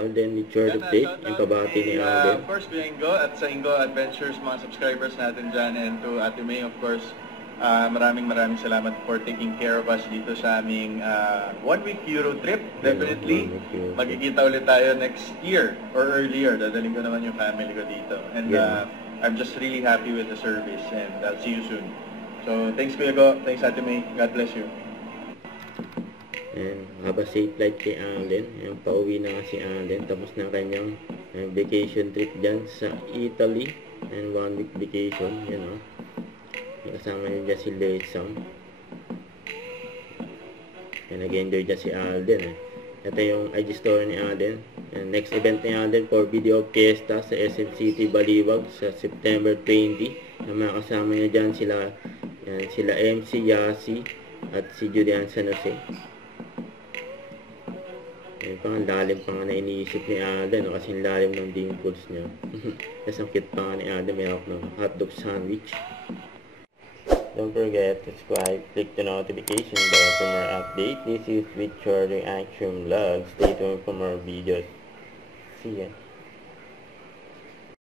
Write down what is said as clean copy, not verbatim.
Alden Richard update, yung pabati ni Alden. Of course, Ingo at sa Ingo Adventures, mga subscribers natin dyan, and to Ate May, of course, maraming salamat for taking care of us dito sa aming 1-week Euro trip. Definitely, magkikita ulit tayo next year or earlier. Dadaling ko naman yung family ko dito. And I'm just really happy with the service, and I'll see you soon. So, thanks Kuya Go. Thanks Ate May. God bless you. And have a safe flight kay Alden. Ayan, pauwi na nga si Alden. Tapos na kanyang vacation trip dyan sa Italy. And 1-week vacation. Yan o. Kasama niya dyan si Lesang. And nag-enjoy dyan si Alden. Ito yung IG story ni Alden. And next event ni Alden for Video Fiesta sa SM City, Baliwag sa September 20. Na mga kasama niya dyan sila MC Yasi at si Julian San Jose. Ayun pa, ang lalim pa nga na iniisip ni Alden, kasi ang lalim ng dimples niya. Tapos ang cute pa nga ni Alden, mayroon ng hotdog sandwich. Don't forget to subscribe, click the notification bell for more update. This is Richard Reaction Vlog. Stay tuned for more videos. See ya.